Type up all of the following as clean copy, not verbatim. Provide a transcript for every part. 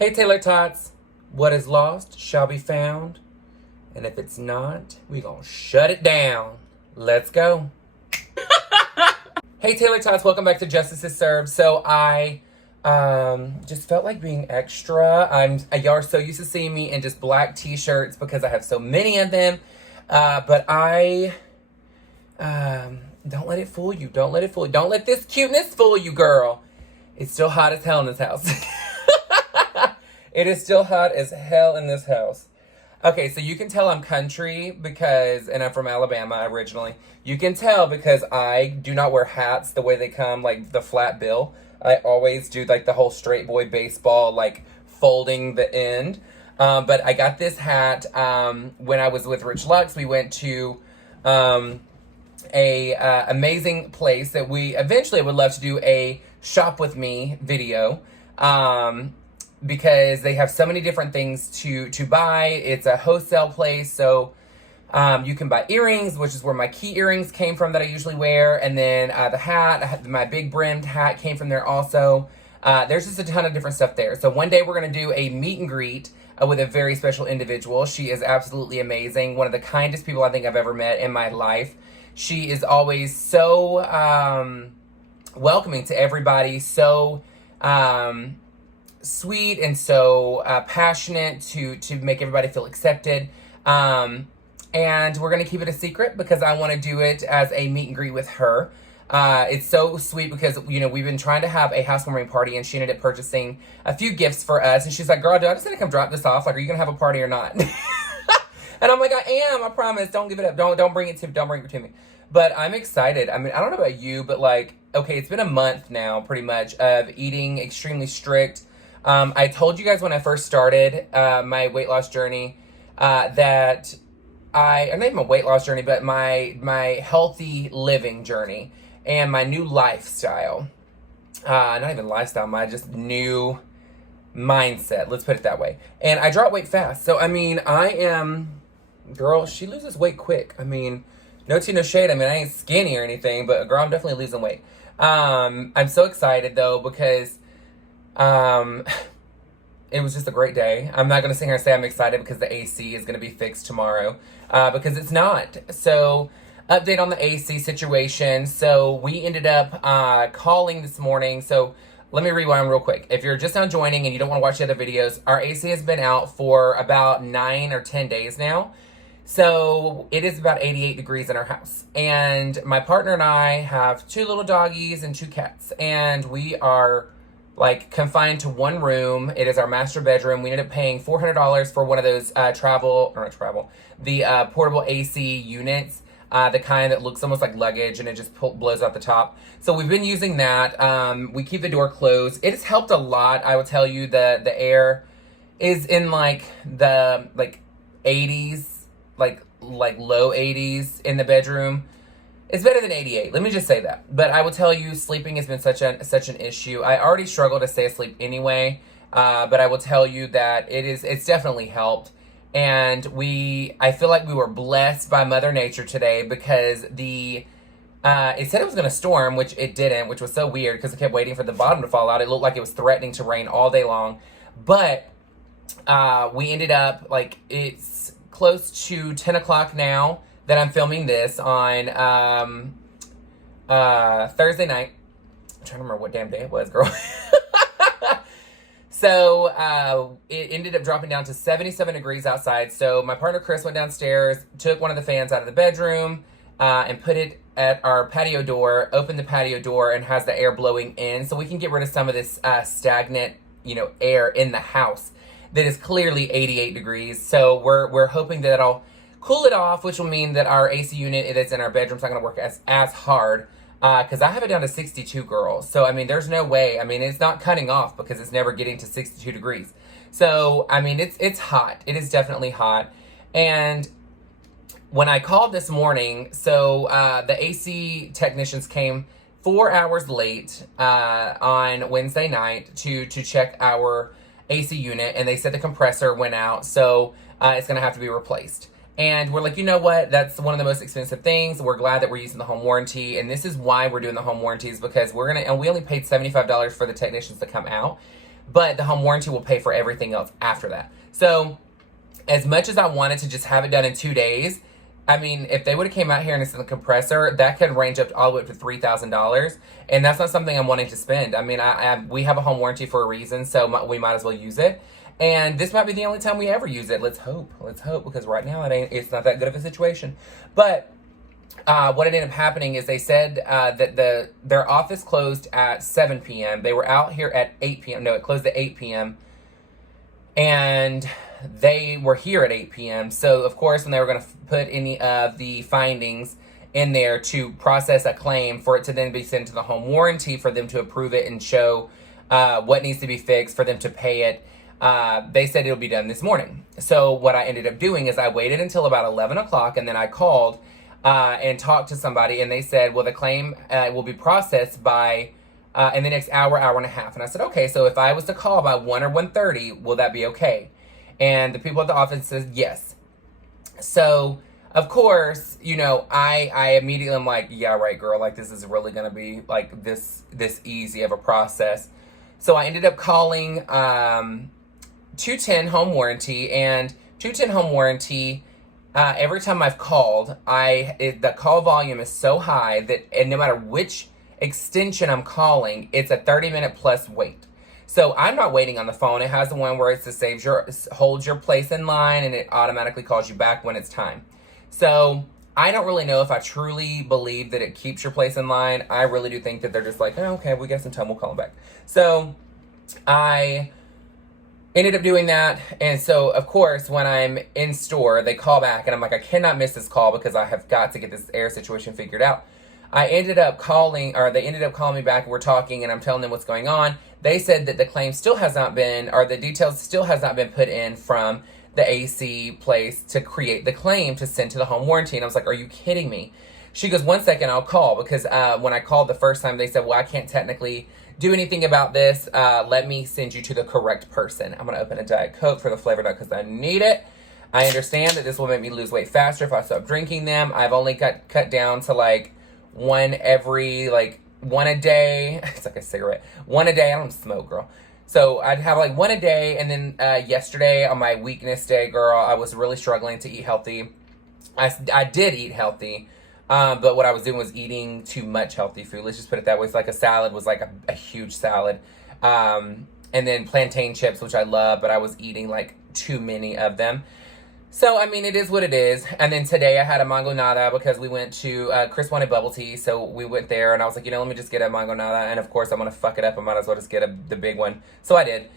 Hey Taylor-tots, what is lost shall be found, and if it's not, we gonna shut it down. Let's go. Hey Taylor-tots, welcome back to Justice is Served. So I just felt like being extra. Y'all are so used to seeing me in just black t-shirts because I have so many of them. But I don't let it fool you. Don't let it fool you. Don't let this cuteness fool you, girl. It's still hot as hell in this house. It is still hot as hell in this house. Okay, so you can tell I'm country because, and I'm from Alabama originally. You can tell because I do not wear hats the way they come, like the flat bill. I always do like the whole straight boy baseball, like folding the end. But I got this hat when I was with Rich Lux. We went to a amazing place that we eventually would love to do a shop with me video. Because they have so many different things to buy. It's a wholesale place, so you can buy earrings, which is where my key earrings came from that I usually wear, and then the hat, my big brimmed hat came from there also. There's just a ton of different stuff there. So one day we're going to do a meet and greet with a very special individual. She is absolutely amazing, one of the kindest people I think I've ever met in my life. She is always so welcoming to everybody, so sweet and so passionate to make everybody feel accepted. And we're going to keep it a secret because I want to do it as a meet and greet with her. It's so sweet because, you know, we've been trying to have a housewarming party and she ended up purchasing a few gifts for us. And she's like, girl, do I just need to come drop this off? Like, are you going to have a party or not? And I'm like, I am, I promise. Don't give it up. Don't bring it to me. But I'm excited. I mean, I don't know about you, but like, okay, it's been a month now pretty much of eating extremely strict. I told you guys when I first started my weight loss journey that or not even a weight loss journey, but my healthy living journey and my new lifestyle. Not even lifestyle, my just new mindset. Let's put it that way. And I dropped weight fast. So, I mean, girl, she loses weight quick. I mean, no tea, no shade. I mean, I ain't skinny or anything, but girl, I'm definitely losing weight. I'm so excited though, because it was just a great day. I'm not going to sit here and say I'm excited because the AC is going to be fixed tomorrow, because it's not. So, update on the AC situation. So, we ended up calling this morning. So, let me rewind real quick. If you're just now joining and you don't want to watch the other videos, our AC has been out for about 9 or 10 days now. So, it is about 88 degrees in our house. And my partner and I have 2 little doggies and 2 cats. And we are like confined to one room. It is our master bedroom. We ended up paying $400 for one of those portable AC units, the kind that looks almost like luggage and it just blows out the top. So we've been using that. We keep the door closed. It has helped a lot. I will tell you the air is in like the 80s, like low 80s in the bedroom. It's better than 88. Let me just say that. But I will tell you, sleeping has been such an issue. I already struggle to stay asleep anyway. But I will tell you that it's definitely helped. And I feel like we were blessed by Mother Nature today because it said it was going to storm, which it didn't, which was so weird because I kept waiting for the bottom to fall out. It looked like it was threatening to rain all day long. But we ended up, like, it's close to 10 o'clock now that I'm filming this on Thursday night. I'm trying to remember what damn day it was, girl. So it ended up dropping down to 77 degrees outside. So my partner Chris went downstairs, took one of the fans out of the bedroom, and put it at our patio door, opened the patio door, and has the air blowing in so we can get rid of some of this stagnant, air in the house that is clearly 88 degrees. So we're hoping that that'll cool it off, which will mean that our AC unit that's in our bedroom is not going to work as hard, because I have it down to 62, girls. So, I mean, there's no way. I mean, it's not cutting off because it's never getting to 62 degrees. So, I mean, it's hot. It is definitely hot. And when I called this morning, so the AC technicians came 4 hours late on Wednesday night to check our AC unit, and they said the compressor went out, so it's going to have to be replaced. And we're like, you know what? That's one of the most expensive things. We're glad that we're using the home warranty. And this is why we're doing the home warranties, because we only paid $75 for the technicians to come out. but the home warranty will pay for everything else after that. So as much as I wanted to just have it done in 2 days, I mean, if they would have came out here and installed the compressor, that could range up all the way up to $3,000, and that's not something I'm wanting to spend. I mean, we have a home warranty for a reason, so we might as well use it. And this might be the only time we ever use it. Let's hope, because right now it's not that good of a situation. But what ended up happening is they said that their office closed at 7 p.m. They were out here at 8 p.m. No, it closed at 8 p.m. And they were here at 8 p.m. So, of course, when they were going to put any of the findings in there to process a claim for it to then be sent to the home warranty for them to approve it and show what needs to be fixed for them to pay it, they said it'll be done this morning. So what I ended up doing is I waited until about 11 o'clock, and then I called and talked to somebody, and they said, well, the claim will be processed by in the next hour and a half. And I said, okay, so if I was to call by 1 or 1:30, will that be okay? And the people at the office said yes. So, of course, you know, I immediately am like, yeah, right, girl, like, this is really going to be, like, this easy of a process. So I ended up calling 210 Home Warranty, and 210 Home Warranty, every time I've called, the call volume is so high that, and no matter which extension I'm calling, it's a 30-minute plus wait. So I'm not waiting on the phone. It has the one where it says holds your place in line, and it automatically calls you back when it's time. So I don't really know if I truly believe that it keeps your place in line. I really do think that they're just like, oh, okay, we got some time, we'll call them back. So I ended up doing that. And so, of course, when I'm in store, they call back, and I'm like, I cannot miss this call because I have got to get this air situation figured out. They ended up calling me back, and we're talking, and I'm telling them what's going on. They said that the claim still has not been, or the details still has not been put in from the AC place to create the claim to send to the home warranty. And I was like, are you kidding me? She goes, 1 second, I'll call. Because when I called the first time, they said, well, I can't technically do anything about this. Let me send you to the correct person. I'm going to open a Diet Coke for the flavor note because I need it. I understand that this will make me lose weight faster if I stop drinking them. I've only cut down to like one a day. It's like a cigarette. One a day. I don't smoke, girl. So I'd have like one a day. And then yesterday on my weakness day, girl, I was really struggling to eat healthy. I did eat healthy. But what I was doing was eating too much healthy food. Let's just put it that way. It's like a salad was like a huge salad. And then plantain chips, which I love, but I was eating like too many of them. So, I mean, it is what it is. And then today I had a mango nada because we went to, Chris wanted bubble tea. So we went there, and I was like, let me just get a mango nada. And of course, I'm going to fuck it up. I might as well just get the big one. So I did.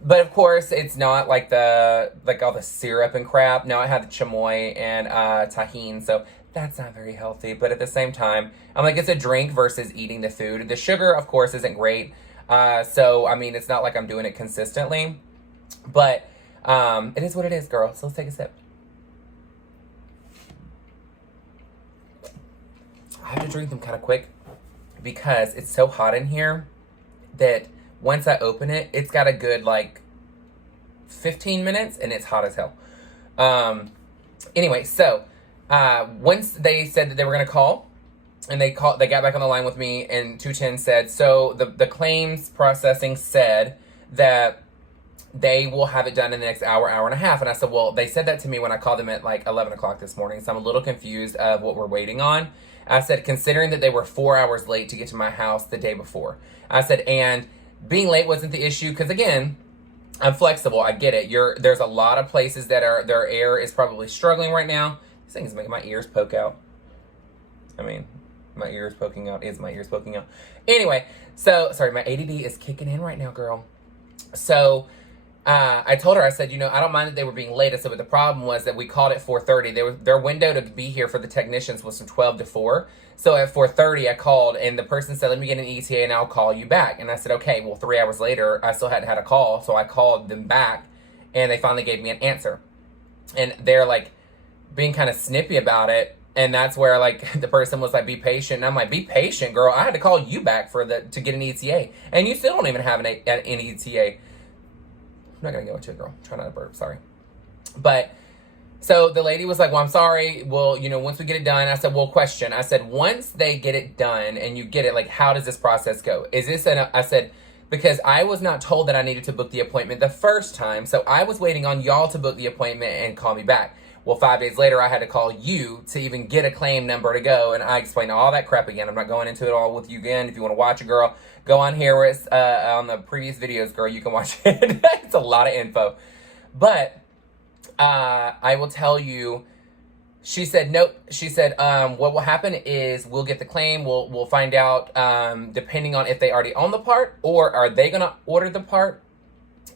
But of course, it's not like all the syrup and crap. No, I had the chamoy and tahini, so that's not very healthy. But at the same time, I'm like, it's a drink versus eating the food. The sugar, of course, isn't great. So, I mean, it's not like I'm doing it consistently. But it is what it is, girl. So let's take a sip. I have to drink them kind of quick because it's so hot in here that once I open it, it's got a good, 15 minutes, and it's hot as hell. Anyway, so, once they said that they were going to call, and they got back on the line with me, and 210 said, so the claims processing said that they will have it done in the next hour and a half. And I said, well, they said that to me when I called them at 11 o'clock this morning, so I'm a little confused of what we're waiting on. I said, considering that they were 4 hours late to get to my house the day before. I said, and being late wasn't the issue, because again, I'm flexible. I get it. There's a lot of places that their air is probably struggling right now. This thing is making my ears poke out. I mean, my ears poking out is my ears poking out. Anyway, so, sorry, my ADD is kicking in right now, girl. So, I told her, I said, I don't mind that they were being late. I said, but the problem was that we called at 4:30. Their window to be here for the technicians was from 12 to 4. So at 4:30, I called, and the person said, let me get an ETA, and I'll call you back. And I said, okay. Well, 3 hours later, I still hadn't had a call, so I called them back, and they finally gave me an answer. And they're, being kind of snippy about it, and that's where, the person was like, be patient. And I'm like, be patient, girl. I had to call you back to get an ETA, and you still don't even have an ETA. I'm not going to go into it, girl. Try not to burp. Sorry. But, so the lady was like, well, I'm sorry. Well, once we get it done, I said, well, question. I said, once they get it done and you get it, how does this process go? I said, because I was not told that I needed to book the appointment the first time. So I was waiting on y'all to book the appointment and call me back. Well, 5 days later, I had to call you to even get a claim number to go, and I explained all that crap again. I'm not going into it all with you again. If you want to watch it, girl, go on here where it's on the previous videos, girl. You can watch it. It's a lot of info. But I will tell you, she said, nope. She said, what will happen is we'll get the claim. We'll find out depending on if they already own the part, or are they going to order the part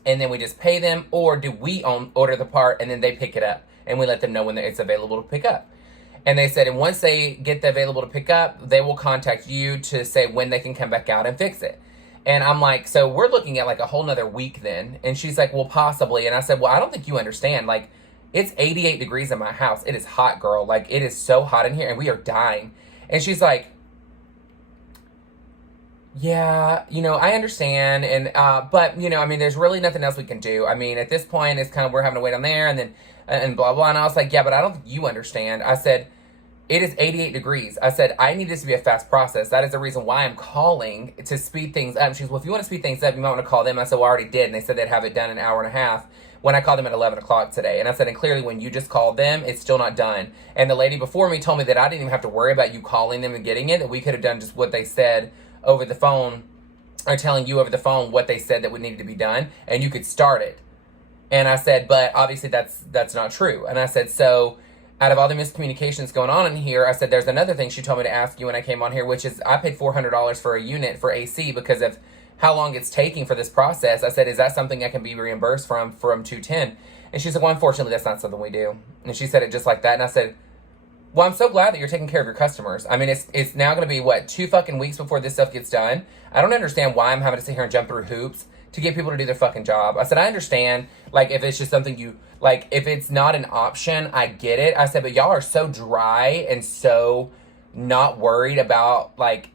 and then we just pay them, or do we order the part and then they pick it up and we let them know when it's available to pick up. And they said, and once they get the available to pick up, they will contact you to say when they can come back out and fix it. And I'm like, so we're looking at like a whole nother week then. And she's like, well, possibly. And I said, well, I don't think you understand. Like, it's 88 degrees in my house. It is hot, girl. Like, it is so hot in here and we are dying. And she's like, yeah, you know, I understand. And, but, you know, I mean, there's really nothing else we can do. I mean, at this point, it's kind of, we're having to wait on there and then, and blah, blah. And I was like, yeah, but I don't think you understand. I said, it is 88 degrees. I said, I need this to be a fast process. That is the reason why I'm calling, to speed things up. She goes, well, if you want to speed things up, you might want to call them. I said, well, I already did. And they said they'd have it done in an hour and a half when I called them at 11 o'clock today. And I said, and clearly when you just called them, it's still not done. And the lady before me told me that I didn't even have to worry about you calling them and getting it, that we could have done just what they said over the phone, or telling you over the phone what they said that would need to be done, and you could start it. And I said, but obviously that's not true. And I said, so out of all the miscommunications going on in here, I said, there's another thing she told me to ask you when I came on here, which is I paid $400 for a unit for AC because of how long it's taking for this process. I said, is that something I can be reimbursed from 210? And she said, well, unfortunately, that's not something we do. And she said it just like that. And I said, well, I'm so glad that you're taking care of your customers. I mean, it's now going to be, what, 2 fucking weeks before this stuff gets done? I don't understand why I'm having to sit here and jump through hoops to get people to do their fucking job. I said, I understand, like, if it's just something you, like, if it's not an option, I get it. I said, but y'all are so dry and so not worried about, like,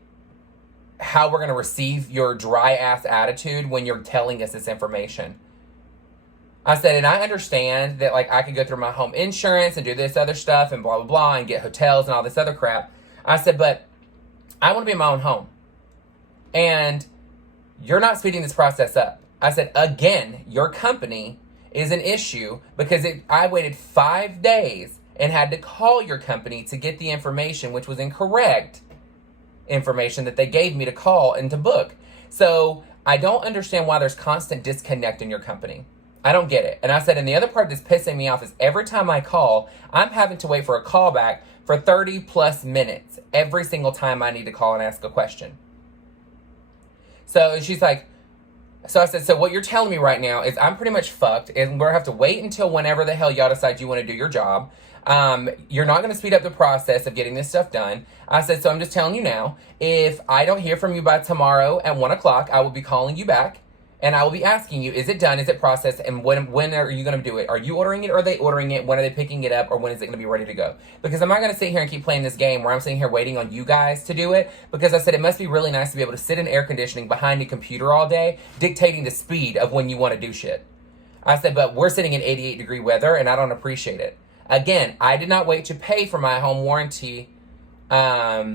how we're going to receive your dry-ass attitude when you're telling us this information. I said, and I understand that, like, I could go through my home insurance and do this other stuff and blah, blah, blah, and get hotels and all this other crap. I said, but I want to be in my own home. And you're not speeding this process up. I said, again, your company is an issue because I waited 5 days and had to call your company to get the information, which was incorrect information that they gave me to call and to book. So I don't understand why there's constant disconnect in your company. I don't get it. And I said, and the other part that's pissing me off is every time I call, I'm having to wait for a callback for 30 plus minutes every single time I need to call and ask a question. So she's like, so I said, so what you're telling me right now is I'm pretty much fucked and we're going to have to wait until whenever the hell y'all decide you want to do your job. You're not going to speed up the process of getting this stuff done. I said, so I'm just telling you now, if I don't hear from you by tomorrow at 1 o'clock, I will be calling you back. And I will be asking you, is it done? Is it processed? And when are you going to do it? Are you ordering it? Or are they ordering it? When are they picking it up? Or when is it going to be ready to go? Because I'm not going to sit here and keep playing this game where I'm sitting here waiting on you guys to do it. Because I said it must be really nice to be able to sit in air conditioning behind a computer all day, dictating the speed of when you want to do shit. I said, but we're sitting in 88 degree weather and I don't appreciate it. Again, I did not wait to pay for my home warranty, what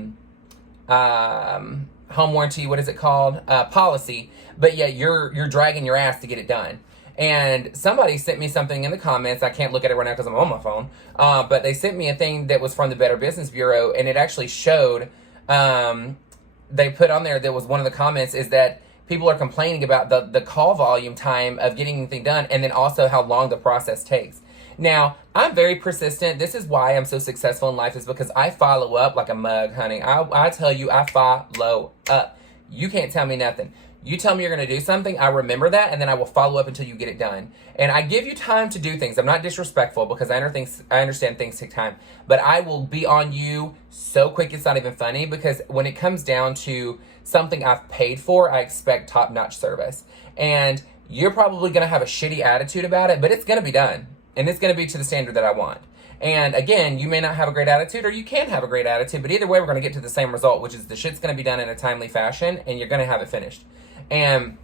is it called? Policy. But yet you're dragging your ass to get it done. And somebody sent me something in the comments. I can't look at it right now because I'm on my phone. But they sent me a thing that was from the Better Business Bureau, and it actually showed, they put on there, that was one of the comments, is that people are complaining about the call volume time of getting anything done, and then also how long the process takes. Now, I'm very persistent. This is why I'm so successful in life, is because I follow up like a mug, honey. I tell you, I follow up. You can't tell me nothing. You tell me you're going to do something, I remember that, and then I will follow up until you get it done. And I give you time to do things. I'm not disrespectful because I understand things take time. But I will be on you so quick it's not even funny, because when it comes down to something I've paid for, I expect top-notch service. And you're probably going to have a shitty attitude about it, but it's going to be done. And it's going to be to the standard that I want. And again, you may not have a great attitude, or you can have a great attitude, but either way, we're going to get to the same result, which is the shit's going to be done in a timely fashion, and you're going to have it finished. And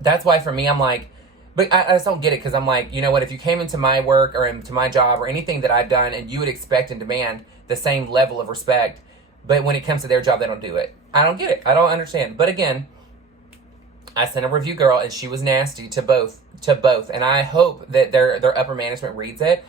that's why for me, I'm like, but I just don't get it, because I'm like, you know what, if you came into my work or into my job or anything that I've done, and you would expect and demand the same level of respect, but when it comes to their job, they don't do it. I don't get it. I don't understand. But again, I sent a review girl, and she was nasty to both. And I hope that their upper management reads it,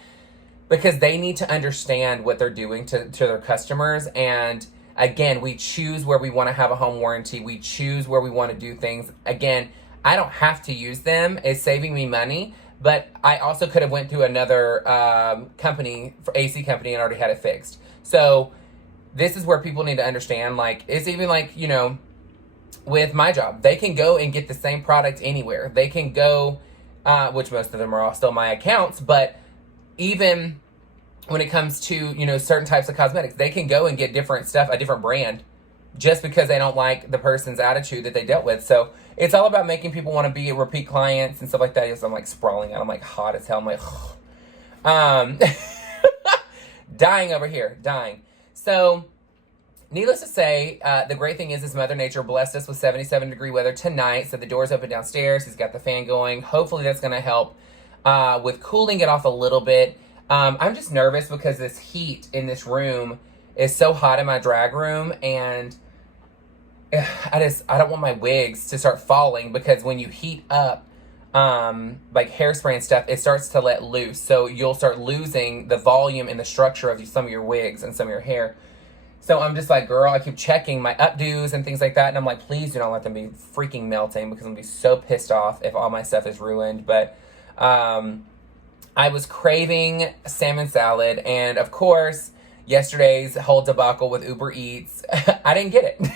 because they need to understand what they're doing to their customers. And again, we choose where we want to have a home warranty. We choose where we want to do things. Again, I don't have to use them. It's saving me money. But I also could have went to another company, for AC company, and already had it fixed. So this is where people need to understand, like, it's even like, you know, with my job, they can go and get the same product anywhere. They can go, which most of them are all still my accounts, but even when it comes to, you know, certain types of cosmetics, they can go and get different stuff, a different brand, just because they don't like the person's attitude that they dealt with. So it's all about making people want to be repeat clients and stuff like that. So I'm like sprawling out. I'm like hot as hell. I'm like, dying over here, dying. So needless to say, the great thing is Mother Nature blessed us with 77-degree weather tonight. So the door's open downstairs. He's got the fan going. Hopefully that's going to help with cooling it off a little bit. I'm just nervous because this heat in this room is so hot in my drag room, and I don't want my wigs to start falling, because when you heat up like hairspray and stuff, it starts to let loose. So you'll start losing the volume and the structure of some of your wigs and some of your hair. So I'm just like, girl, I keep checking my updos and things like that. And I'm like, please do not let them be freaking melting, because I'm going to be so pissed off if all my stuff is ruined. But I was craving salmon salad. And of course, yesterday's whole debacle with Uber Eats, I didn't get it.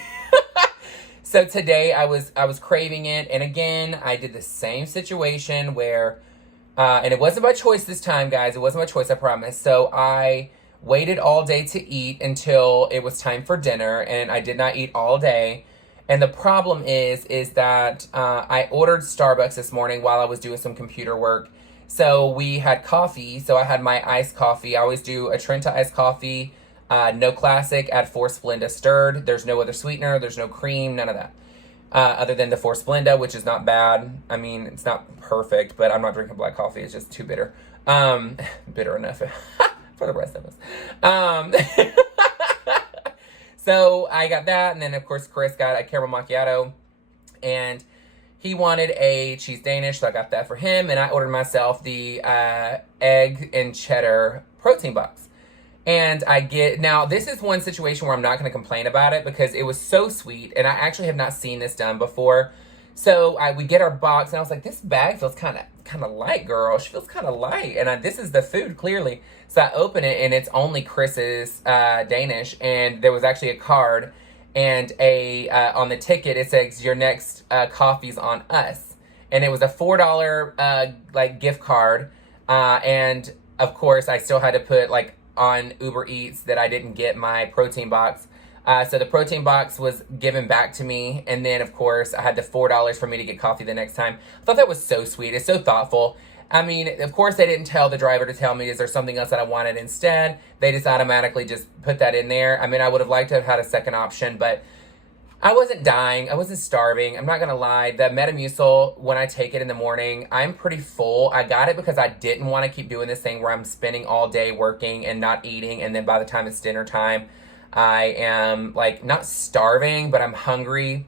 So today I was craving it. And again, I did the same situation where, and it wasn't by choice this time, guys. It wasn't by choice, I promise. So I waited all day to eat until it was time for dinner, and I did not eat all day. And the problem is that I ordered Starbucks this morning while I was doing some computer work. So we had coffee. So I had my iced coffee. I always do a Trinity iced coffee, no classic, add 4 Splenda stirred. There's no other sweetener. There's no cream, none of that. Other than the 4 Splenda, which is not bad. I mean, it's not perfect, but I'm not drinking black coffee. It's just too bitter. Bitter enough for the rest of us. So I got that, and then of course Chris got a caramel macchiato, and he wanted a cheese Danish, so I got that for him, and I ordered myself the egg and cheddar protein box. And now this is one situation where I'm not going to complain about it, because it was so sweet, and I actually have not seen this done before. So we get our box, and I was like, this bag feels kind of light, girl. She feels kind of light, and this is the food, clearly. So I open it, and it's only Chris's Danish, and there was actually a card, and on the ticket it says your next coffee's on us, and it was a $4 like gift card, and of course I still had to put like on Uber Eats that I didn't get my protein box. So the protein box was given back to me, and then of course I had the $4 for me to get coffee the next time. I thought that was so sweet. It's so thoughtful. I mean, of course they didn't tell the driver to tell me, is there something else that I wanted instead? They just automatically just put that in there. I mean, I would have liked to have had a second option, but I wasn't dying. I wasn't starving. I'm not going to lie. The Metamucil, when I take it in the morning, I'm pretty full. I got it because I didn't want to keep doing this thing where I'm spending all day working and not eating, and then by the time it's dinner time, I am like not starving, but I'm hungry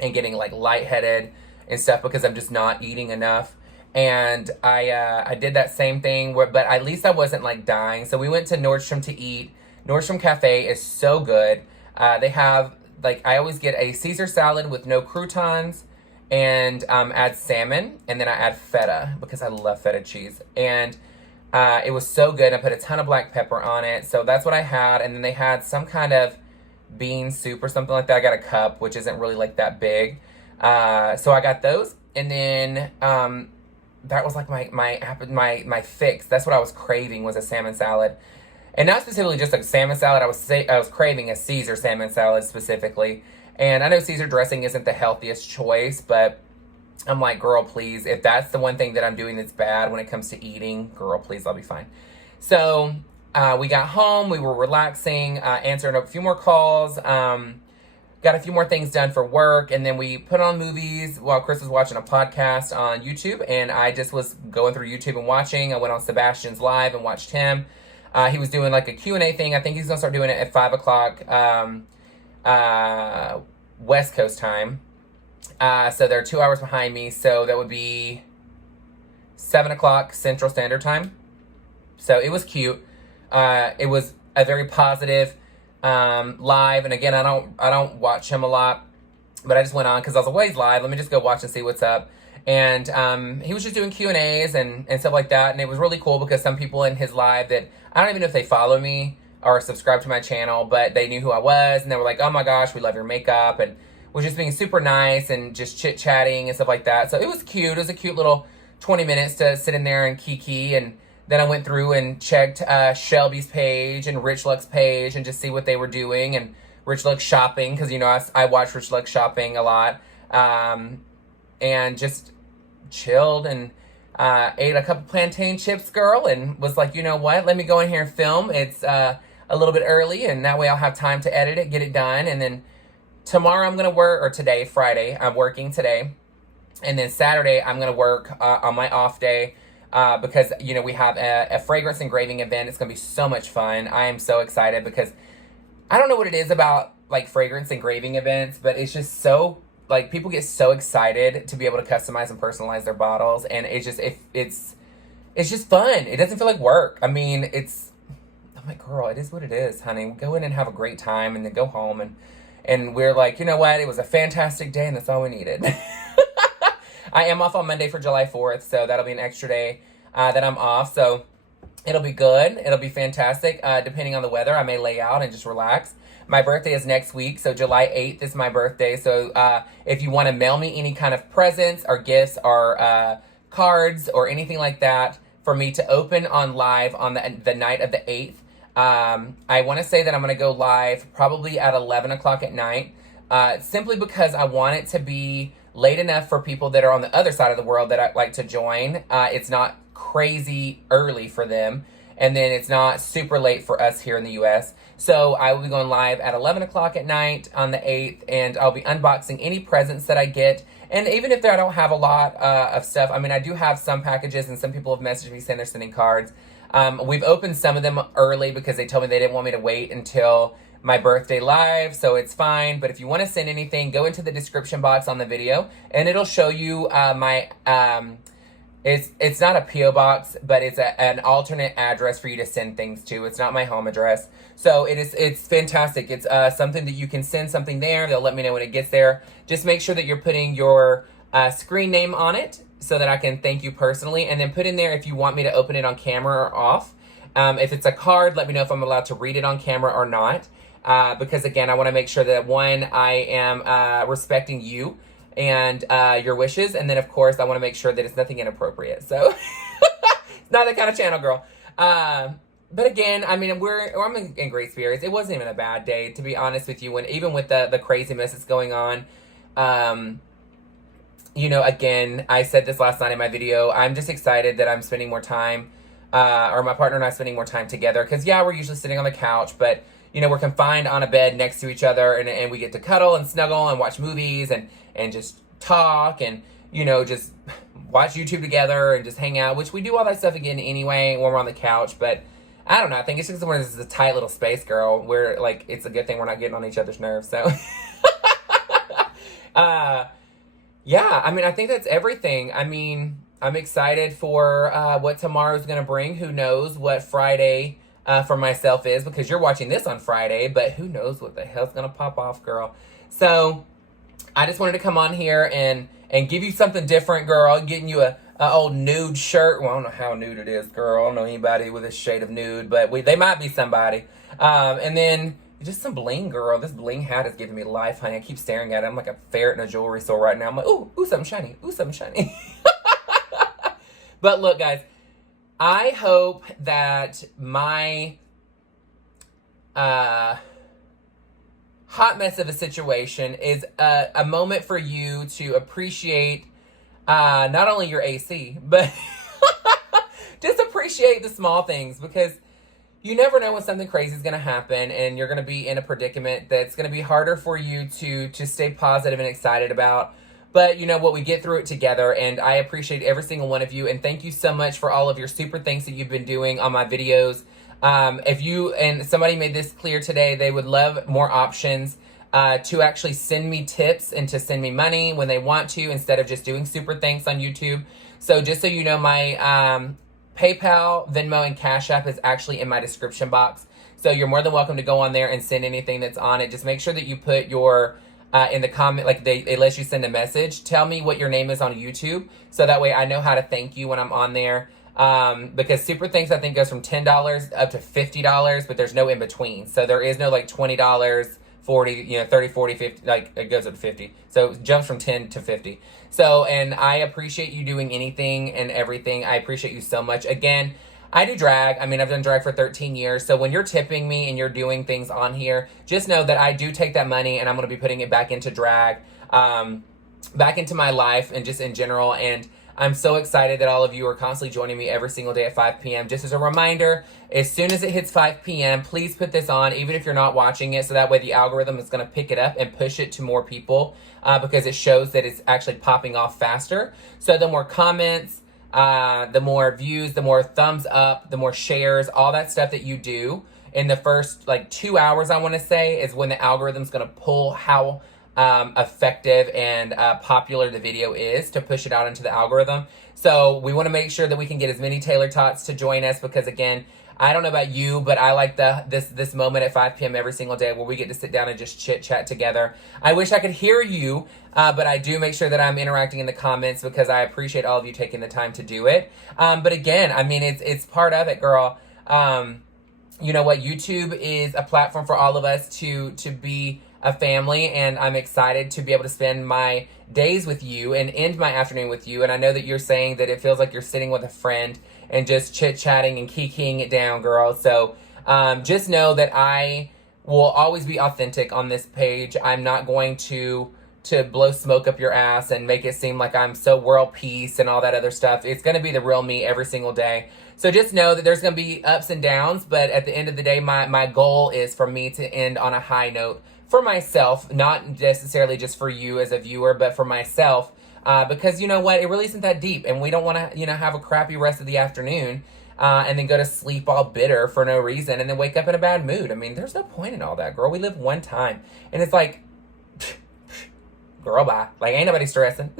and getting like lightheaded and stuff because I'm just not eating enough. And I did that same thing, but at least I wasn't like dying. So we went to Nordstrom to eat. Nordstrom Cafe is so good. They have, like, I always get a Caesar salad with no croutons and add salmon, and then I add feta because I love feta cheese. And it was so good. I put a ton of black pepper on it. So that's what I had. And then they had some kind of bean soup or something like that. I got a cup, which isn't really like that big. So I got those. And then that was like my fix. That's what I was craving, was a salmon salad. And not specifically just a salmon salad. I was craving a Caesar salmon salad specifically. And I know Caesar dressing isn't the healthiest choice, but I'm like, girl, please. If that's the one thing that I'm doing that's bad when it comes to eating, girl, please, I'll be fine. So we got home. We were relaxing, answering a few more calls. Got a few more things done for work, and then we put on movies while Chris was watching a podcast on YouTube, and I just was going through YouTube and watching. I went on Sebastian's live and watched him. He was doing like a Q&A thing. I think he's going to start doing it at 5 o'clock West Coast time. So they're 2 hours behind me. So that would be 7 o'clock Central Standard Time. So it was cute. It was a very positive live. And again, I don't watch him a lot, but I just went on because I was like, well, he's live. Let me just go watch and see what's up. And he was just doing Q&As and stuff like that. And it was really cool because some people in his live that I don't even know if they follow me or subscribe to my channel, but they knew who I was. And they were like, oh my gosh, we love your makeup. And was just being super nice and just chit-chatting and stuff like that. So it was cute. It was a cute little 20 minutes to sit in there and kiki. And then I went through and checked Shelby's page and Rich Luck's page and just see what they were doing. And Rich Luck shopping, because, you know, I watch Rich Luck shopping a lot. And just chilled and ate a couple plantain chips, girl, and was like, you know what? Let me go in here and film. It's a little bit early, and that way I'll have time to edit it, get it done. And then tomorrow I'm going to work, or today, Friday, I'm working today. And then Saturday, I'm going to work on my off day because, you know, we have a fragrance engraving event. It's going to be so much fun. I am so excited because I don't know what it is about, like, fragrance engraving events, but it's just so, like, people get so excited to be able to customize and personalize their bottles. And it's just, it's just fun. It doesn't feel like work. I mean, I'm like, girl, it is what it is, honey. Go in and have a great time and then go home. And we're like, you know what? It was a fantastic day and that's all we needed. I am off on Monday for July 4th, so that'll be an extra day that I'm off. So it'll be good. It'll be fantastic. Depending on the weather, I may lay out and just relax. My birthday is next week, so July 8th is my birthday. So if you want to mail me any kind of presents or gifts or cards or anything like that for me to open on live on the night of the 8th, I want to say that I'm going to go live probably at 11 o'clock at night, simply because I want it to be late enough for people that are on the other side of the world that I like to join. It's not crazy early for them, and then it's not super late for us here in the U.S. So I will be going live at 11 o'clock at night on the 8th, and I'll be unboxing any presents that I get. And even if I don't have a lot of stuff, I mean, I do have some packages, and some people have messaged me saying they're sending cards. We've opened some of them early because they told me they didn't want me to wait until my birthday live, so it's fine. But if you want to send anything, go into the description box on the video, and it'll show you my it's not a P.O. box, but it's an alternate address for you to send things to. It's not my home address. So it's fantastic. It's something that you can send something there. They'll let me know when it gets there. Just make sure that you're putting your screen name on it so that I can thank you personally. And then put in there if you want me to open it on camera or off. If it's a card, let me know if I'm allowed to read it on camera or not. Because again, I want to make sure that one, I am respecting you and your wishes, and then of course I want to make sure that it's nothing inappropriate. So it's not that kind of channel, girl. But again, I mean, I'm in great spirits. It wasn't even a bad day, to be honest with you. When even with the craziness that's going on, you know, again, I said this last night in my video. I'm just excited that I'm spending more time, or my partner and I spending more time together. Because yeah, we're usually sitting on the couch, but you know, we're confined on a bed next to each other, and we get to cuddle and snuggle and watch movies and just talk and, you know, just watch YouTube together and just hang out, which we do all that stuff again anyway when we're on the couch. But I don't know. I think it's just when this is a tight little space, girl, where, like, it's a good thing we're not getting on each other's nerves. So, yeah, I mean, I think that's everything. I mean, I'm excited for what tomorrow's going to bring. Who knows what Friday for myself is, because you're watching this on Friday, but who knows what the hell's gonna pop off, girl. So I just wanted to come on here and give you something different, girl. Getting you a old nude shirt. Well, I don't know how nude it is, girl. I don't know anybody with a shade of nude, but they might be somebody. And then just some bling, girl. This bling hat is giving me life, honey. I keep staring at it. I'm like a ferret in a jewelry store right now. I'm like, ooh, something shiny. Ooh, something shiny. But look, guys, I hope that my hot mess of a situation is a moment for you to appreciate not only your AC, but just appreciate the small things, because you never know when something crazy is going to happen and you're going to be in a predicament that's going to be harder for you to stay positive and excited about. But you know what, we get through it together, and I appreciate every single one of you, and thank you so much for all of your super thanks that you've been doing on my videos. If you, and somebody made this clear today, they would love more options to actually send me tips and to send me money when they want to, instead of just doing super thanks on YouTube. So just so you know, my PayPal, Venmo, and Cash App is actually in my description box. So you're more than welcome to go on there and send anything that's on it. Just make sure that you put your, in the comment, like they let you send a message. Tell me what your name is on YouTube, so that way I know how to thank you when I'm on there. Because super thanks, I think, goes from $10 up to $50, but there's no in between. So there is no like $20, 40, 30, 40, 50, like it goes up to 50. So it jumps from 10 to 50. So, and I appreciate you doing anything and everything. I appreciate you so much. Again, I do drag. I mean, I've done drag for 13 years. So when you're tipping me and you're doing things on here, just know that I do take that money and I'm going to be putting it back into drag, back into my life and just in general. And I'm so excited that all of you are constantly joining me every single day at 5 p.m. Just as a reminder, as soon as it hits 5 p.m., please put this on, even if you're not watching it, so that way the algorithm is going to pick it up and push it to more people, because it shows that it's actually popping off faster. So the more comments, the more views, the more thumbs up, the more shares, all that stuff that you do in the first like 2 hours, I want to say, is when the algorithm's going to pull how effective and popular the video is to push it out into the algorithm. So we want to make sure that we can get as many Taylor-tots to join us, because again, I don't know about you, but I like this moment at 5 p.m. every single day where we get to sit down and just chit chat together. I wish I could hear you, but I do make sure that I'm interacting in the comments, because I appreciate all of you taking the time to do it. But again, I mean, it's part of it, girl. You know what? YouTube is a platform for all of us to be a family, and I'm excited to be able to spend my days with you and end my afternoon with you. And I know that you're saying that it feels like you're sitting with a friend and just chit-chatting and kikiing it down, girl. So just know that I will always be authentic on this page. I'm not going to blow smoke up your ass and make it seem like I'm so world peace and all that other stuff. It's going to be the real me every single day. So just know that there's going to be ups and downs, but at the end of the day, my goal is for me to end on a high note for myself, not necessarily just for you as a viewer, but for myself, because you know what, it really isn't that deep, and we don't want to, have a crappy rest of the afternoon, and then go to sleep all bitter for no reason, and then wake up in a bad mood. I mean, there's no point in all that, girl. We live one time, and it's like, girl, bye. Like, ain't nobody stressing.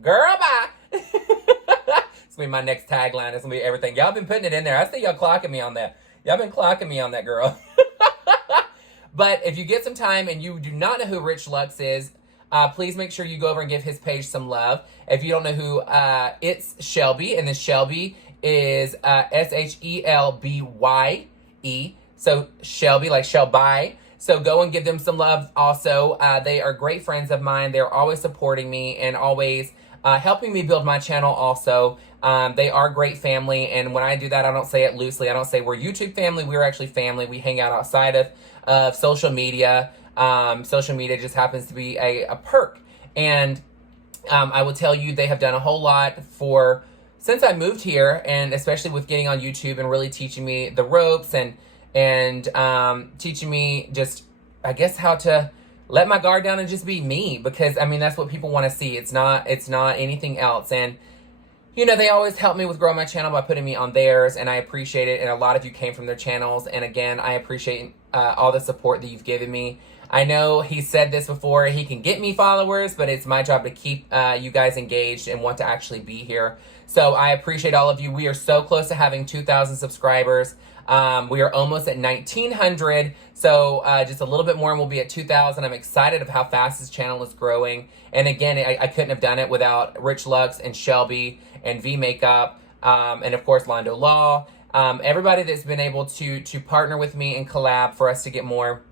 Girl, bye. It's gonna be my next tagline. It's gonna be everything. Y'all been putting it in there. I see y'all clocking me on that. Y'all been clocking me on that, girl. But if you get some time and you do not know who Rich Lux is, please make sure you go over and give his page some love. If you don't know who, it's Shelbye, and then Shelbye is Shelbye. So Shelbye, like Shelbye. So go and give them some love also. They are great friends of mine. They're always supporting me and always helping me build my channel also. They are great family, and when I do that, I don't say it loosely. I don't say we're YouTube family. We're actually family. We hang out outside of social media. Social media just happens to be a perk. And I will tell you, they have done a whole lot since I moved here, and especially with getting on YouTube and really teaching me the ropes and teaching me just, I guess, how to let my guard down and just be me, because I mean, that's what people want to see. It's not anything else. And they always help me with growing my channel by putting me on theirs, and I appreciate it. And a lot of you came from their channels, and again, I appreciate all the support that you've given me. I know he said this before, he can get me followers, but it's my job to keep you guys engaged and want to actually be here. So I appreciate all of you. We are so close to having 2,000 subscribers. We are almost at 1,900, so just a little bit more and we'll be at 2,000. I'm excited of how fast this channel is growing. And again, I couldn't have done it without Rich Lux and Shelbye and V Makeup, and of course Londo Law. Everybody that's been able to partner with me and collab for us to get more.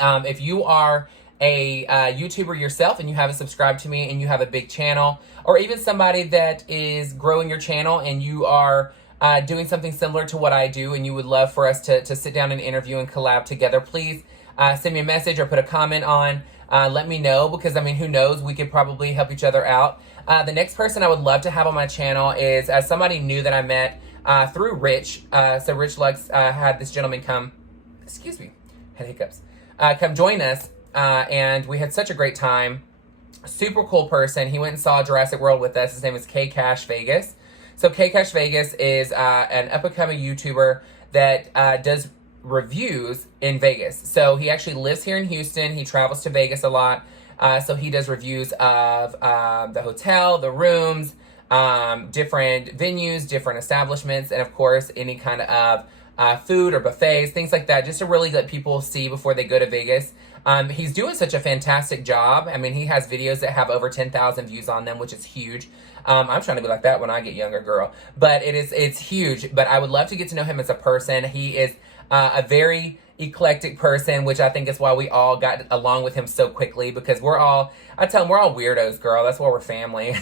If you are a YouTuber yourself and you haven't subscribed to me and you have a big channel, or even somebody that is growing your channel and you are doing something similar to what I do and you would love for us to sit down and interview and collab together, please send me a message or put a comment on. Let me know, because I mean, who knows, we could probably help each other out. The next person I would love to have on my channel is somebody new that I met through Rich. So Rich Lux had this gentleman come, excuse me, had hiccups, come join us, and we had such a great time. Super cool person. He went and saw Jurassic World with us. His name is Kash Vegas. So Kash Vegas is an up-and-coming YouTuber that does reviews in Vegas. So he actually lives here in Houston. He travels to Vegas a lot. So he does reviews of the hotel, the rooms, different venues, different establishments, and of course, any kind of food or buffets, things like that, just to really let people see before they go to Vegas. He's doing such a fantastic job. I mean, he has videos that have over 10,000 views on them, which is huge. I'm trying to be like that when I get younger, girl. But it's huge. But I would love to get to know him as a person. He is a very eclectic person, which I think is why we all got along with him so quickly, because I tell him we're all weirdos, girl. That's why we're family.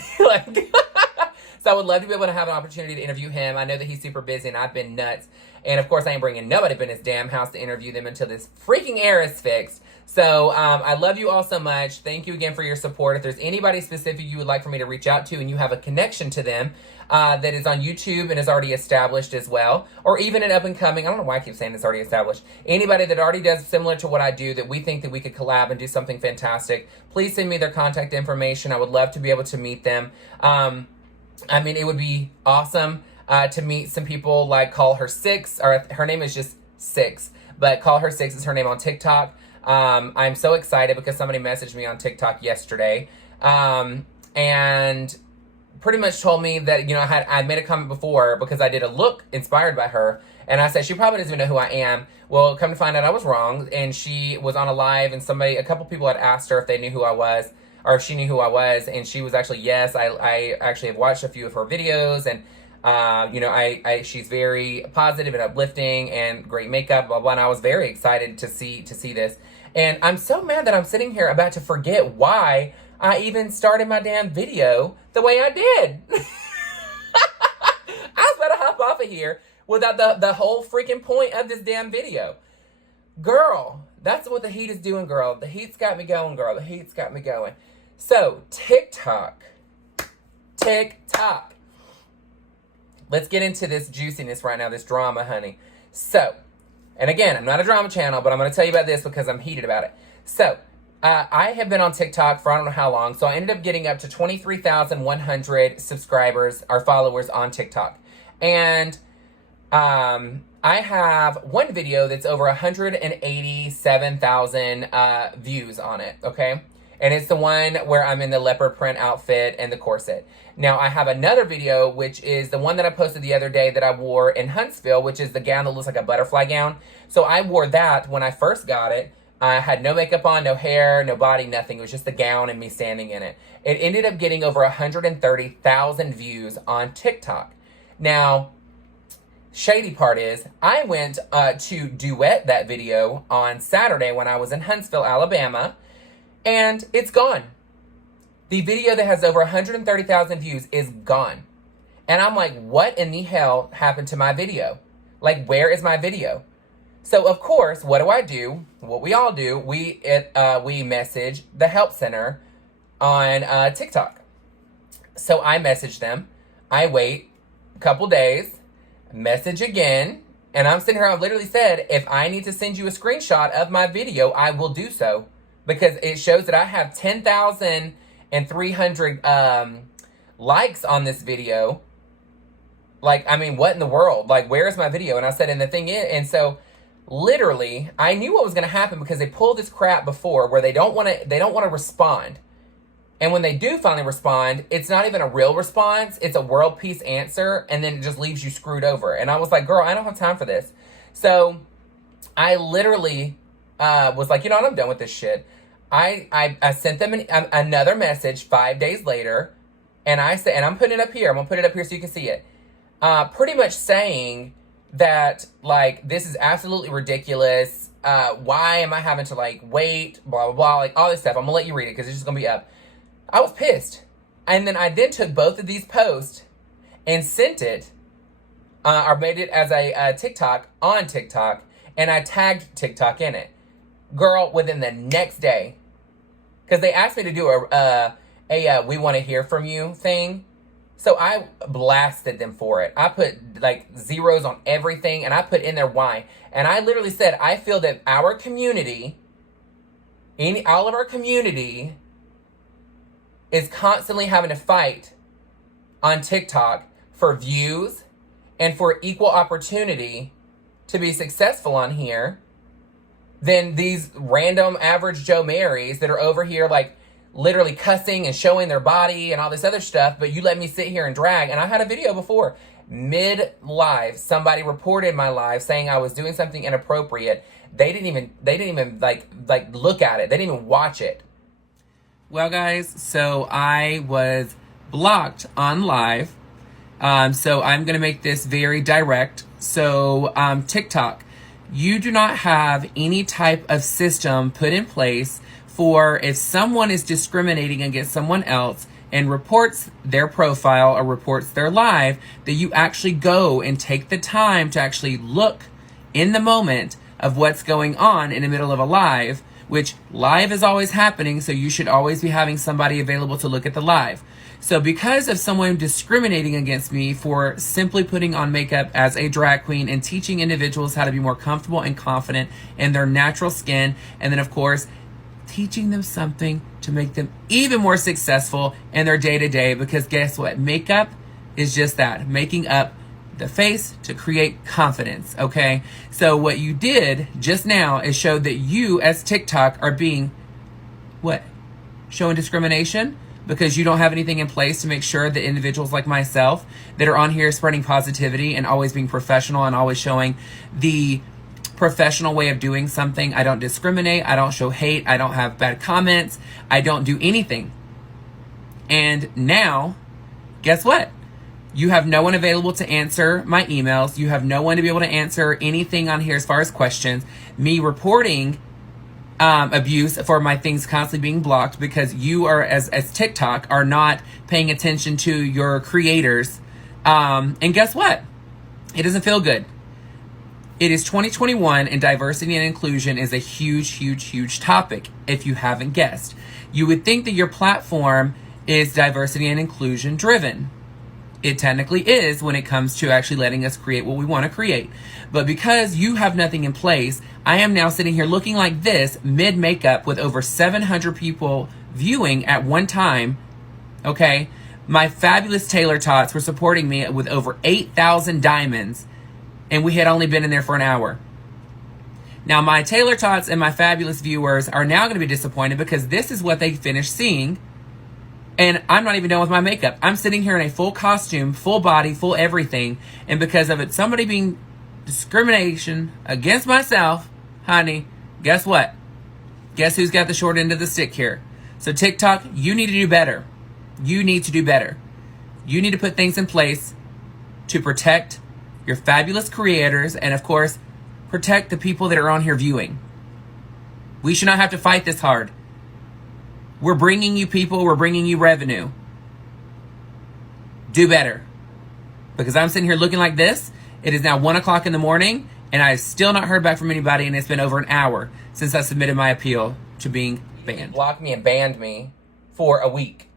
So I would love to be able to have an opportunity to interview him. I know that he's super busy and I've been nuts. And of course I ain't bringing nobody up in his damn house to interview them until this freaking air is fixed. So I love you all so much. Thank you again for your support. If there's anybody specific you would like for me to reach out to and you have a connection to them that is on YouTube and is already established as well, or even an up and coming, I don't know why I keep saying it's already established, anybody that already does similar to what I do that we think that we could collab and do something fantastic, please send me their contact information. I would love to be able to meet them. I mean, it would be awesome to meet some people like Call Her Six, or her name is just Six, but Call Her Six is her name on TikTok. I'm so excited because somebody messaged me on TikTok yesterday and pretty much told me that, you know, I made a comment before because I did a look inspired by her, and I said she probably doesn't even know who I am. Well, come to find out I was wrong, and she was on a live, and a couple people had asked her if they knew who I was, or if she knew who I was, and she was actually, yes, I actually have watched a few of her videos, and you know, she's very positive and uplifting and great makeup, blah, blah, and I was very excited to see this. And I'm so mad that I'm sitting here about to forget why I even started my damn video the way I did. I was about to hop off of here without the whole freaking point of this damn video. Girl, that's what the heat is doing, girl. The heat's got me going, girl. The heat's got me going. So, TikTok. Let's get into this juiciness right now, this drama, honey. So, and again, I'm not a drama channel, but I'm going to tell you about this because I'm heated about it. So, I have been on TikTok for I don't know how long, so I ended up getting up to 23,100 subscribers, or followers on TikTok. And I have one video that's over 187,000 views on it, okay? And it's the one where I'm in the leopard print outfit and the corset. Now, I have another video, which is the one that I posted the other day that I wore in Huntsville, which is the gown that looks like a butterfly gown. So I wore that when I first got it. I had no makeup on, no hair, no body, nothing. It was just the gown and me standing in it. It ended up getting over 130,000 views on TikTok. Now, shady part is, I went to duet that video on Saturday when I was in Huntsville, Alabama, and it's gone. The video that has over 130,000 views is gone. And I'm like, what in the hell happened to my video? Like, where is my video? So, of course, what do? What we all do, we message the help center on TikTok. So I message them. I wait a couple days, message again, and I'm sitting here, I've literally said, if I need to send you a screenshot of my video, I will do so. Because it shows that I have 10,300 likes on this video. Like, I mean, what in the world? Like, where is my video? And I said, and the thing is, and so literally, I knew what was going to happen because they pulled this crap before where they don't want to respond. And when they do finally respond, it's not even a real response. It's a world peace answer, and then it just leaves you screwed over. And I was like, girl, I don't have time for this. So I literally was like, you know what, I'm done with this shit. I sent them another message 5 days later, and I said, and I'm putting it up here. I'm going to put it up here so you can see it. Pretty much saying that, like, this is absolutely ridiculous. Why am I having to, like, wait, blah, blah, blah, like, all this stuff. I'm going to let you read it because it's just going to be up. I was pissed. And then I took both of these posts and sent it, or made it as a TikTok on TikTok, and I tagged TikTok in it. Girl, within the next day, because they asked me to do a we want to hear from you thing. So I blasted them for it. I put like zeros on everything, and I put in there why. And I literally said, I feel that our community, all of our community, is constantly having to fight on TikTok for views and for equal opportunity to be successful on here than these random average Joe Marys that are over here like literally cussing and showing their body and all this other stuff, but you let me sit here and drag. And I had a video before, mid-live, somebody reported my live saying I was doing something inappropriate. They didn't even like look at it. They didn't even watch it. Well, guys, so I was blocked on live. So I'm going to make this very direct. So TikTok, you do not have any type of system put in place for if someone is discriminating against someone else and reports their profile or reports their live, that you actually go and take the time to actually look in the moment of what's going on in the middle of a live, which live is always happening, so you should always be having somebody available to look at the live. So because of someone discriminating against me for simply putting on makeup as a drag queen and teaching individuals how to be more comfortable and confident in their natural skin, and then of course teaching them something to make them even more successful in their day-to-day, because guess what? Makeup is just that, making up the face to create confidence, okay? So what you did just now is show that you as TikTok are being, what? Showing discrimination because you don't have anything in place to make sure that individuals like myself that are on here spreading positivity and always being professional and always showing the professional way of doing something. I don't discriminate. I don't show hate. I don't have bad comments. I don't do anything. And now, guess what? You have no one available to answer my emails. You have no one to be able to answer anything on here as far as questions. Me reporting abuse for my things constantly being blocked because you are, as TikTok, are not paying attention to your creators. And guess what? It doesn't feel good. It is 2021 and diversity and inclusion is a huge, huge, huge topic, if you haven't guessed. You would think that your platform is diversity and inclusion driven. It technically is when it comes to actually letting us create what we want to create. But because you have nothing in place, I am now sitting here looking like this mid-makeup with over 700 people viewing at one time, okay? My fabulous Taylor-tots were supporting me with over 8,000 diamonds, and we had only been in there for an hour. Now, my Taylor-tots and my fabulous viewers are now going to be disappointed because this is what they finished seeing, and I'm not even done with my makeup. I'm sitting here in a full costume, full body, full everything, and because of it, somebody being discrimination against myself, honey, guess what? Guess who's got the short end of the stick here? So TikTok, you need to do better. You need to do better. You need to put things in place to protect your fabulous creators and, of course, protect the people that are on here viewing. We should not have to fight this hard. We're bringing you people. We're bringing you revenue. Do better. Because I'm sitting here looking like this. It is now 1 o'clock in the morning, and I've still not heard back from anybody, and it's been over an hour since I submitted my appeal to being banned. Blocked me and banned me for a week.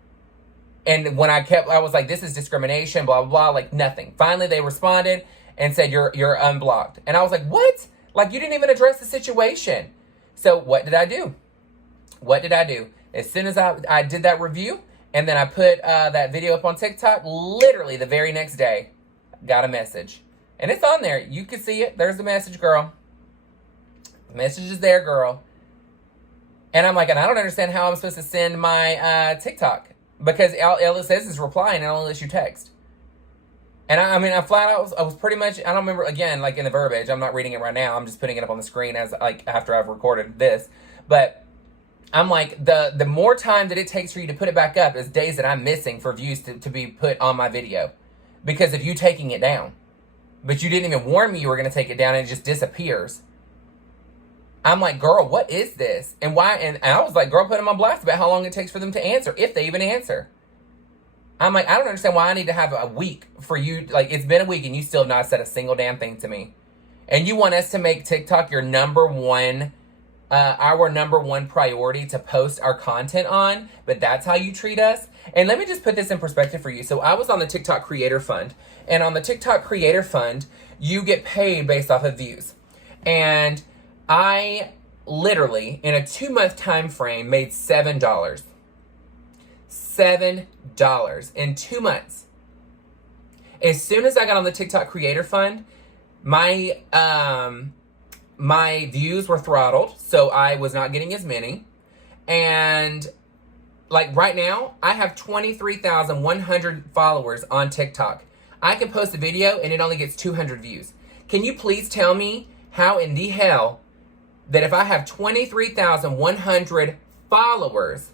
And when I was like, this is discrimination, blah, blah, blah, like nothing. Finally, they responded and said, you're unblocked. And I was like, what? Like, you didn't even address the situation. So what did I do? What did I do? As soon as I did that review, and then I put that video up on TikTok, literally the very next day, got a message. And it's on there. You can see it. There's the message, girl. The message is there, girl. And I'm like, and I don't understand how I'm supposed to send my TikTok. Because all it says is reply, and it only lets you text. And I mean, I flat out, I was pretty much, I don't remember, again, like in the verbiage, I'm not reading it right now, I'm just putting it up on the screen as, like, after I've recorded this. But I'm like, the more time that it takes for you to put it back up is days that I'm missing for views to be put on my video. Because of you taking it down. But you didn't even warn me you were going to take it down, and it just disappears. I'm like, girl, what is this? And why? And I was like, girl, put them on blast about how long it takes for them to answer, if they even answer. I'm like, I don't understand why I need to have a week for you. Like, it's been a week and you still have not said a single damn thing to me. And you want us to make TikTok your our number one priority to post our content on, but that's how you treat us? And let me just put this in perspective for you. So I was on the TikTok Creator Fund, and on the TikTok Creator Fund, you get paid based off of views. And I literally, in a 2-month time frame, made $7. $7 in 2 months. As soon as I got on the TikTok Creator Fund, my my views were throttled, so I was not getting as many. And like right now, I have 23,100 followers on TikTok. I can post a video and it only gets 200 views. Can you please tell me how in the hell that if I have 23,100 followers,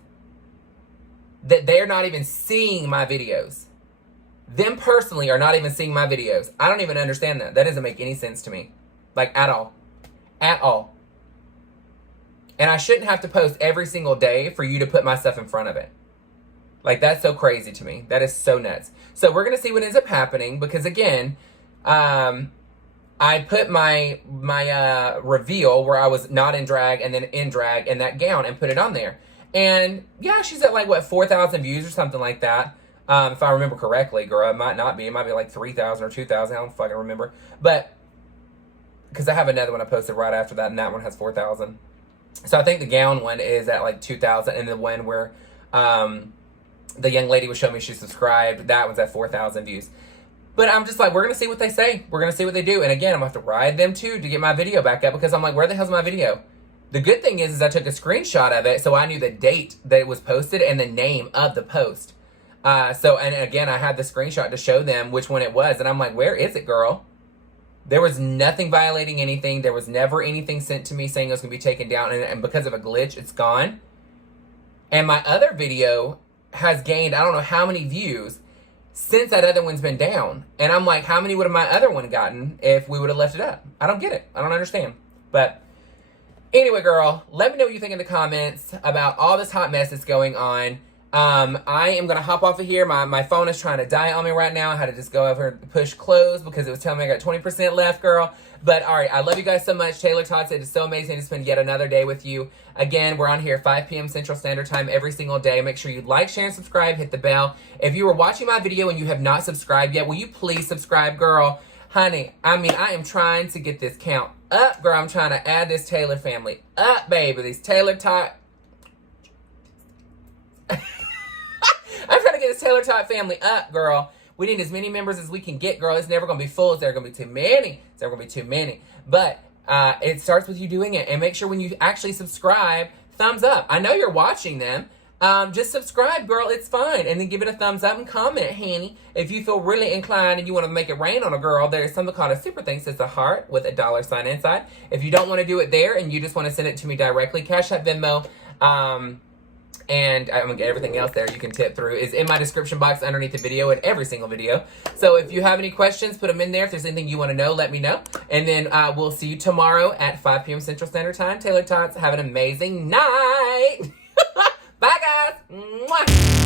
that they're not even seeing my videos? Them personally are not even seeing my videos. I don't even understand that. That doesn't make any sense to me. Like, at all. At all. And I shouldn't have to post every single day for you to put my stuff in front of it. Like, that's so crazy to me. That is so nuts. So we're going to see what ends up happening. Because, again, I put my reveal where I was not in drag and then in drag in that gown and put it on there. And, yeah, she's at, like, what, 4,000 views or something like that. If I remember correctly, girl. It might not be. It might be like 3,000 or 2,000. I don't fucking remember. But, because I have another one I posted right after that, and that one has 4,000. So I think the gown one is at like 2,000, and the one where the young lady was showing me she subscribed, that one's at 4,000 views. But I'm just like, we're going to see what they say. We're going to see what they do. And again, I'm going to have to ride them too to get my video back up, because I'm like, where the hell's my video? The good thing is I took a screenshot of it, so I knew the date that it was posted and the name of the post. And again, I had the screenshot to show them which one it was. And I'm like, where is it, girl? There was nothing violating anything. There was never anything sent to me saying it was going to be taken down. And because of a glitch, it's gone. And my other video has gained, I don't know how many views since that other one's been down. And I'm like, how many would have my other one gotten if we would have left it up? I don't get it. I don't understand. But anyway, girl, let me know what you think in the comments about all this hot mess that's going on. I am going to hop off of here. My phone is trying to die on me right now. I had to just go over and push close because it was telling me I got 20% left, girl. But, all right, I love you guys so much. Taylor-tots, it is so amazing to spend yet another day with you. Again, we're on here 5 p.m. Central Standard Time every single day. Make sure you like, share, and subscribe. Hit the bell. If you were watching my video and you have not subscribed yet, will you please subscribe, girl? Honey, I mean, I am trying to get this count up, girl. I'm trying to add this Taylor family up, baby. These Taylor-tot... I'm trying to get this Taylor-tot family up, girl. We need as many members as we can get, girl. It's never going to be full. It's never going to be too many. It's never going to be too many. But it starts with you doing it. And make sure when you actually subscribe, thumbs up. I know you're watching them. Just subscribe, girl. It's fine. And then give it a thumbs up and comment, honey. If you feel really inclined and you want to make it rain on a girl, there's something called a super thanks. It's a heart with a $sign inside. If you don't want to do it there and you just want to send it to me directly, Cash App, Venmo, and I'm going to get everything else there you can tip through is in my description box underneath the video in every single video. So if you have any questions, put them in there. If there's anything you want to know, let me know. And then we'll see you tomorrow at 5 p.m. Central Standard Time. Taylor-tots, have an amazing night. Bye, guys. Mwah.